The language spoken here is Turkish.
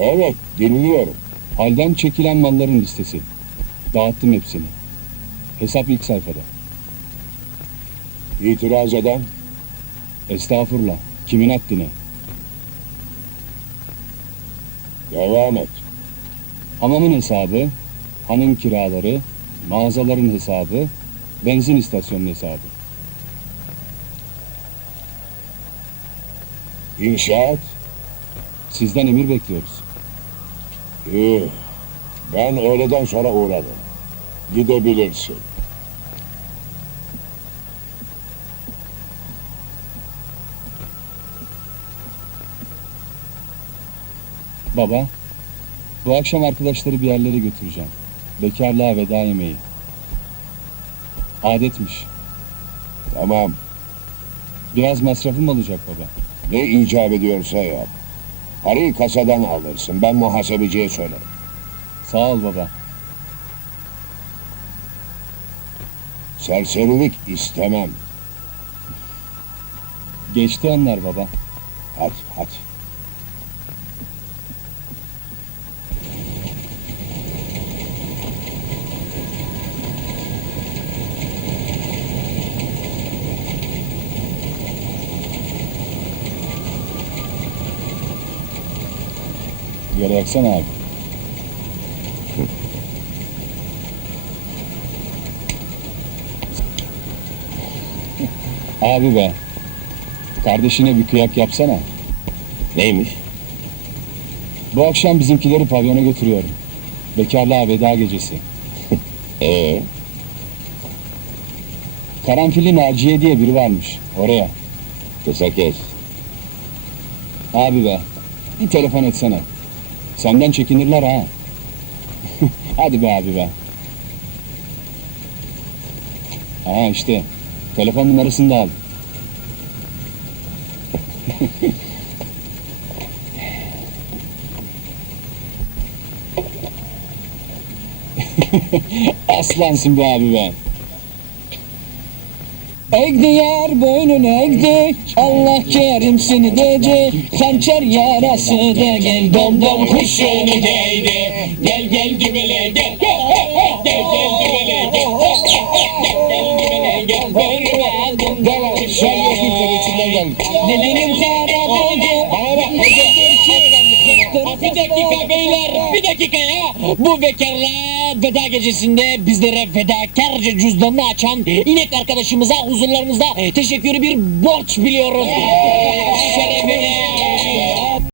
Evet, dinliyorum. Halden çekilen malların listesi. Dağıttım hepsini. Hesap ilk sayfada. İtiraz eden? Estağfurullah. Kimin haddine? Devam et. Hamamın hesabı, hanım kiraları, mağazaların hesabı, benzin istasyonunun hesabı. İnşaat? Sizden emir bekliyoruz. İyi. Ben öğleden sonra uğradım. Gidebilirsin. Baba, bu akşam arkadaşları bir yerlere götüreceğim. Bekarlığa veda yemeği. Adetmiş. Tamam. Biraz masrafım olacak baba. Ne icap ediyorsa yap. Parayı kasadan alırsın. Ben muhasebeciye söylerim. Sağ ol baba. Serserilik istemem. Geçti onlar baba. Hadi hadi. Yere yaksana abi. abi be. Kardeşine bir kıyak yapsana. Neymiş? Bu akşam bizimkileri pavyona götürüyorum. Bekarlığa veda gecesi. Ee, Karanfilli Naciye diye biri varmış. Oraya. kısa kes. Abi be. Bir telefon etsene. Senden çekinirler ha. Hadi be abi be. Aha işte. Telefon numarasını da al. Aslansın be abi be. Egdi yar boynunu egdi Allah kerim seni dece Hançer yarası da gel dom dom kuşunu değdi Gel gel dibine gel Gel gel dibine gel Gel gel boynunu aldım Gel kuşunu Dilim kara doldu Bir dakika beyler bir dakika ya Bu bekarlığa veda gecesinde bizlere fedakarca cüzdanını açan inek arkadaşımıza huzurlarınızda teşekkürü bir borç biliyoruz.